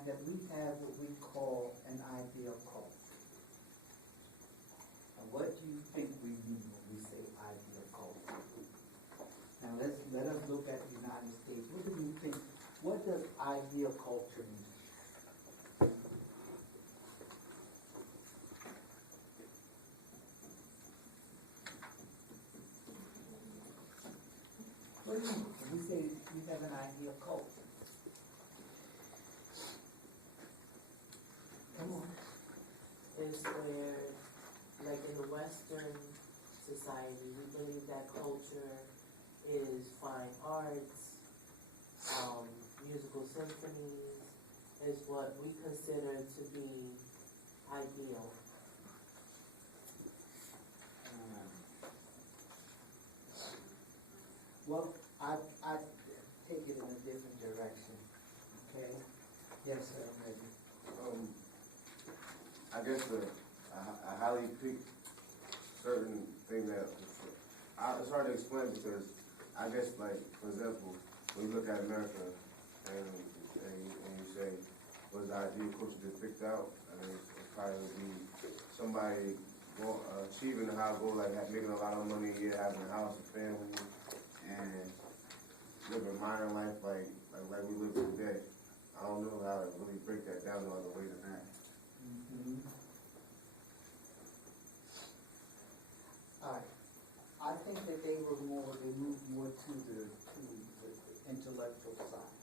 mind that we have what we call an ideal culture. And what do you think we mean when we say ideal culture? Now let us look at the United States. What do you think? What does ideal culture mean? What do you mean when we say we have an ideal culture? Come on. Is where, like in the Western society, we believe that culture is fine arts, musical symphonies, is what we consider to be ideal. Well, I take it in a different direction. Okay? Yes, sir, maybe. I guess I highly pick certain thing that it's hard to explain because I guess, like, for example, when you look at America and you say, was the ideal culture just picked out? I mean, it's probably would be somebody achieving a high goal, like making a lot of money, having a house, a family, and living modern life like we live today. I don't know how to really break that down no other way than that. Mm-hmm. All right. I think that they moved more to the intellectual side.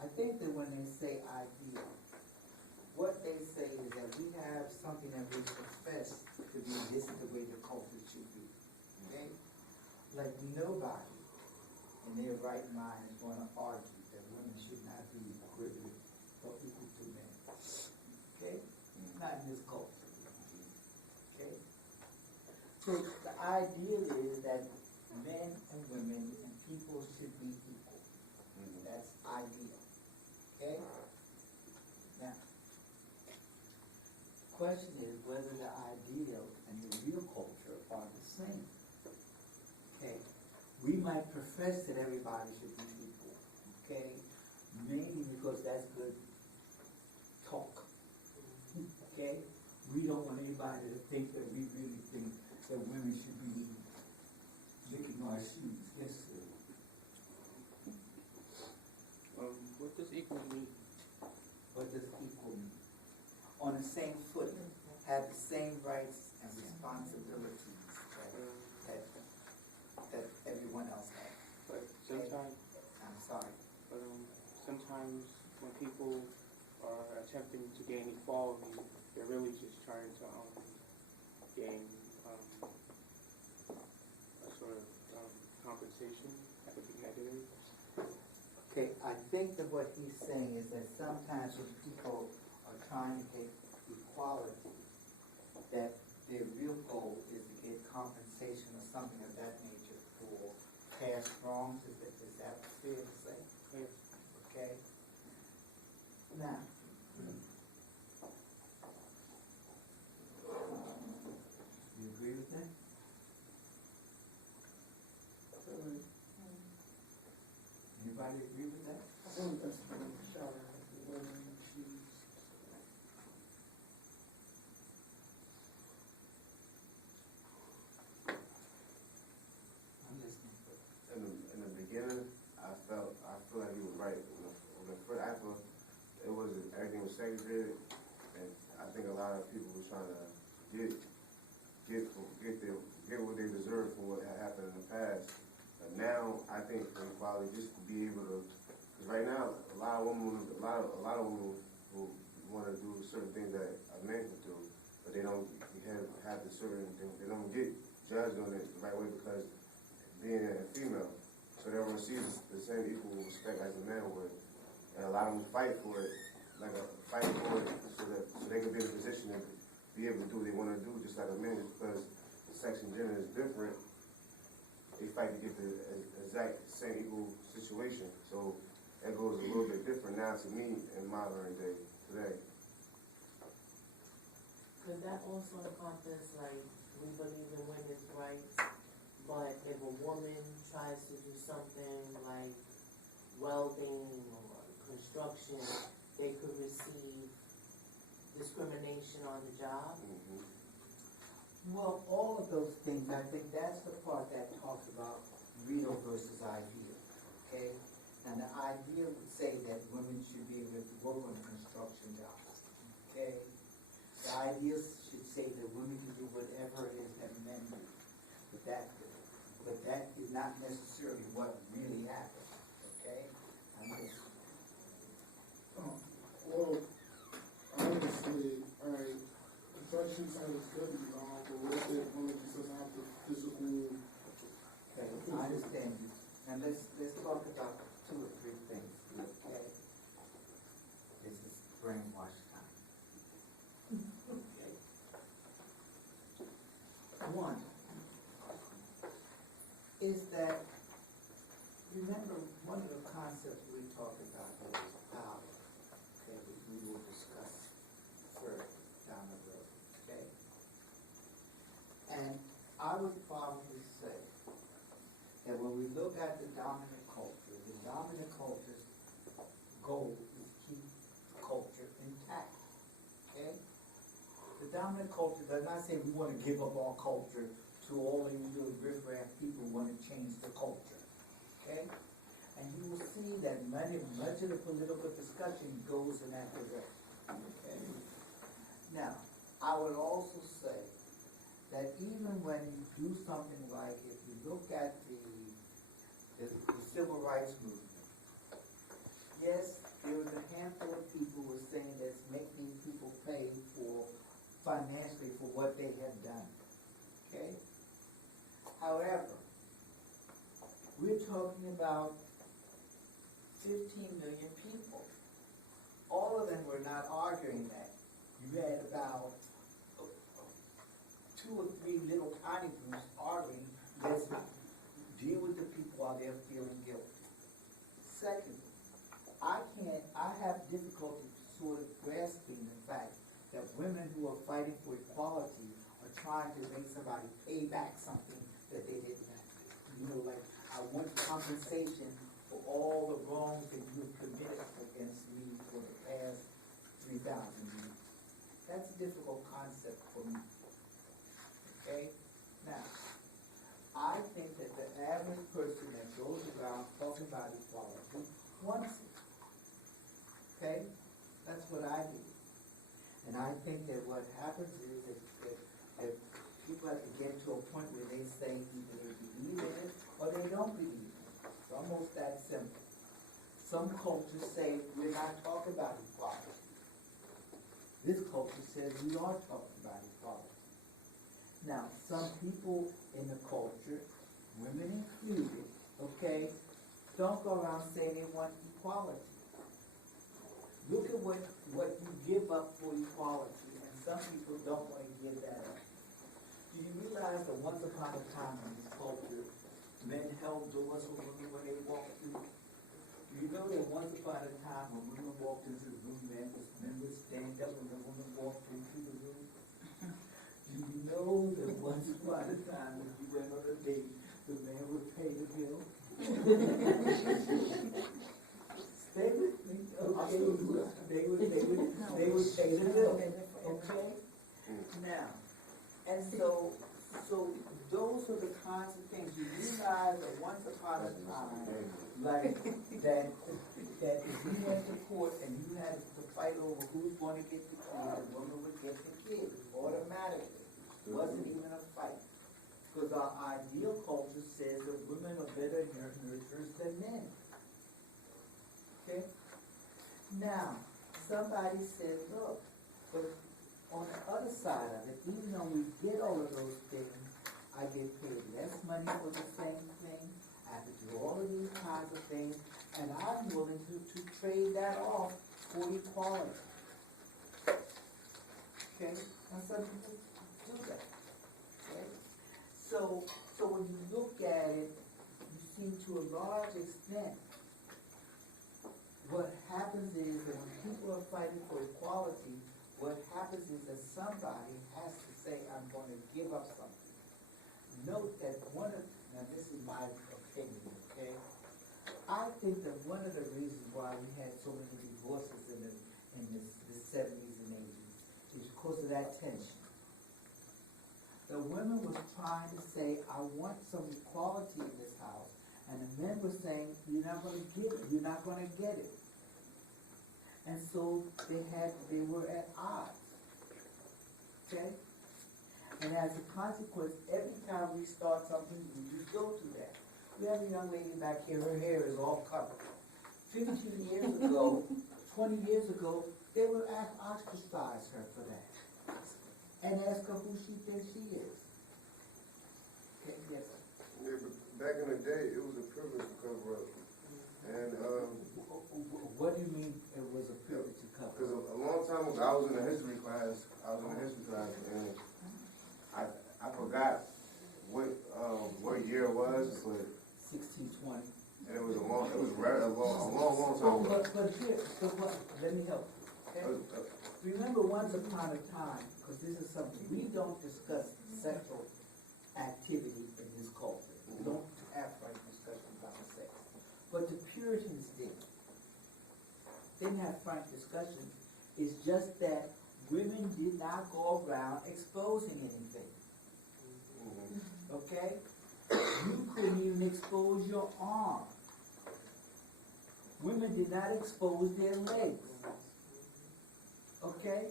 I think that when they say ideal, what they say is that we have something that we profess to be, this is the way the culture should be. Okay? Like nobody in their right mind is going to argue that women should not be equivalent or equal to men. Okay? Not in this culture. Okay? So the idea is that men and women and people should be equal. That's ideal. Okay? Now, the question is whether the ideal and the real culture are the same. Okay? We might profess that everybody should be equal. Okay? Mainly because that's good talk. Okay? We don't want anybody to think that we really think that women should be licking our shoes. Yes, sir. What does equal mean? What does equal mean? On the same footing, have the same rights and responsibilities that everyone else has. But sometimes, I'm sorry. sometimes when people are attempting to gain equality, they're really just trying to gain a sort of compensation that would be negative. Okay, I think that what he's saying is that sometimes when people are trying to get equality, that their real goal is to get compensation or something of that nature for past wrongs. Is that fair to say? Yes. Okay. Now, you agree with that? Anybody agree with that? I think that's pretty sure. I'm listening. In the beginning, I feel like he was right. When the first after everything was segregated, and I think a lot of people were trying to get what they deserve for what had happened in the past. But now I think for equality, just to be able to, because right now a lot of women who want to do certain things that a man can do, but they don't have the certain things. They don't get judged on it the right way because being a female, so they don't receive the same equal respect as a man would, and a lot of them fight for it, so they can be in a position to be able to do what they want to do, just like a man, because the sex and gender is different. They fight to get the exact same equal situation, so that goes a little bit different now to me in modern day today. Could that also encompass, like, we believe in women's rights, but if a woman tries to do something like welding or construction, they could receive discrimination on the job. Mhm. Well, all of those things, I think that's the part that talks about real versus ideal, okay? And the ideal would say that women should be able to work on construction jobs, okay? The ideal should say that women can do whatever it is that men do. But that is not necessarily what really happens, okay? I mean, Well, obviously, alright, construction site is good and all, but what if they want to just have the physical, okay, I understand you. And let's talk about 2 or 3 things, okay? This is brainwash time. Okay. One is that, remember, one of the concepts we talked about was power, okay, which we will discuss further down the road, okay? And I would probably say that when we look at the dominant culture's goal is to keep the culture intact, okay? The dominant culture does not say we want to give up our culture to all of you little riffraff people who want to change the culture, okay? And you will see that much of the political discussion goes in that direction, okay? Now, I would also say that even when you do something like, if you look at the civil rights movement, yes, there was a handful of people who were saying let's make these people pay for financially for what they have done, okay? However, we're talking about 15 million people. All of them were not arguing that. You had about 2 or 3 little tiny groups arguing, let's deal with the people while they're feeling guilty. Secondly, I have difficulty sort of grasping the fact that women who are fighting for equality are trying to make somebody pay back something that they didn't have. You know, like, I want compensation for all the wrongs that you have committed against me for the past 3,000 years. That's a difficult concept for me. Okay? Now, I think that the average person that goes around talking about equality wants it. Okay? That's what I do. And I think that what happens is that people have to get to a point where they say either they believe in it or they don't believe in it. It's almost that simple. Some cultures say we're not talking about equality. This culture says we are talking about equality. Now, some people in the culture, women included, okay, don't go around saying they want equality. Look at what you give up for equality, and some people don't want to give that up. Do you realize that once upon a time in this culture, men held doors for women when they walked through? Do you know that once upon a time when women walked into the room, men would stand up when the woman walked into the room? Do you know that once upon a time when you went on a date, the man would pay the bill? Stay with me, okay? They would pay the bill, okay? Now, and so those are the kinds of things, you realize that once upon a time, like, that if you went to court and you had to fight over who's going to get the kid, the woman would get the kid automatically. It wasn't even a fight. Because our ideal culture says that women are better nurturers than men. Okay? Now, somebody said, look, but on the other side of it, even though we get all of those things, I get paid less money for the same thing, I have to do all of these kinds of things, and I'm willing to trade that off for equality. Okay? And some people do that. Okay? So when you look at it, you see to a large extent, what happens is that when people are fighting for equality, what happens is that somebody has to say, I'm going to give up something. Note that now this is my opinion, okay? I think that one of the reasons why we had so many divorces in the 70s and 80s is because of that tension. The women was trying to say, I want some equality in this house, and the men were saying, you're not gonna get it, you're not gonna get it. And so they were at odds. Okay? And as a consequence, every time we start something, we just go through that. We have a young lady back here, her hair is all covered. 15 years ago, 20 years ago, they would ostracize her for that. And ask her who she thinks she is. Okay, yes, sir. Yeah, but back in the day, it was a privilege to cover up. And, What do you mean it was a privilege to cover? because a long time ago, I was in a history class, and I forgot what year it was, but 1620. and it was a long time ago. But here, so what, let me help you, okay? Remember once upon a time, because this is something, we don't discuss sexual activity in this culture. We don't have frank discussion about sex. But the Puritans did. Didn't have frank discussion. It's just that women did not go around exposing anything. Okay? You couldn't even expose your arm. Women did not expose their legs. Okay?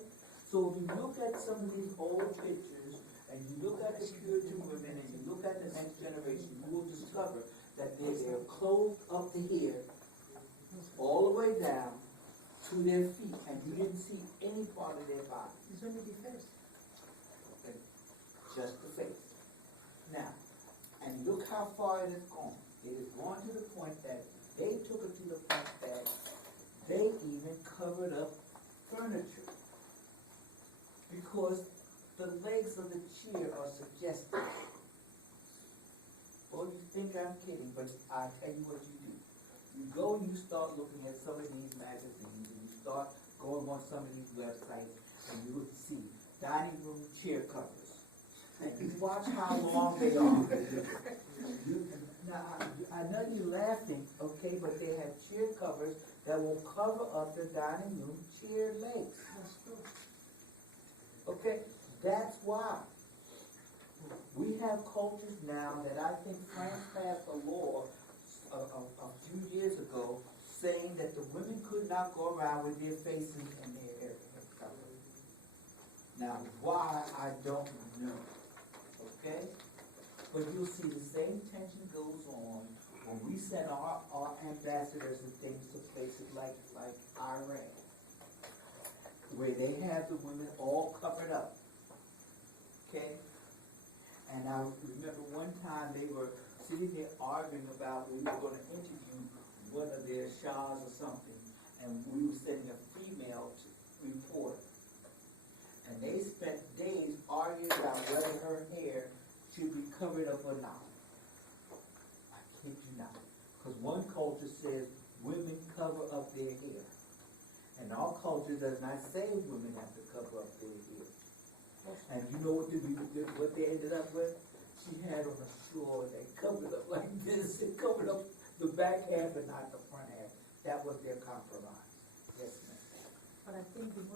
So if you look at some of these old pictures, and you look at the Puritan women, and you look at the next generation, you will discover that they're clothed up to here, all the way down to their feet, and you didn't see any part of their body. It's only the face. Okay? Just the face. Now, and look how far it has gone. It has gone to the point that they took it to the point that they even covered up furniture. Because the legs of the chair are suggestive. Well, you think I'm kidding, but I'll tell you what you do. You go and you start looking at some of these magazines, and you start going on some of these websites, and you would see dining room chair covers. And you watch how long they are. Now, I know you're laughing, okay, but they have chair covers that will cover up the dining room chair legs. Okay, that's why. We have cultures now that I think France passed a law a few years ago saying that the women could not go around with their faces and their hair covered. Now, why, I don't know, okay? But you'll see the same tension goes on when we send our ambassadors and things to places like Iran, where they have the women all covered up, okay? And I remember one time they were sitting there arguing about we were going to interview one of their shahs or something, and we were sending a female reporter. And they spent days arguing about whether her hair should be covered up or not. I kid you not. Because one culture says women cover up their hair. And our culture does not say women have to cover up their hair. And you know what they ended up with? She had on a shawl that covered up like this. It covered up the back half and not the front half. That was their compromise. Yes, ma'am. But I think the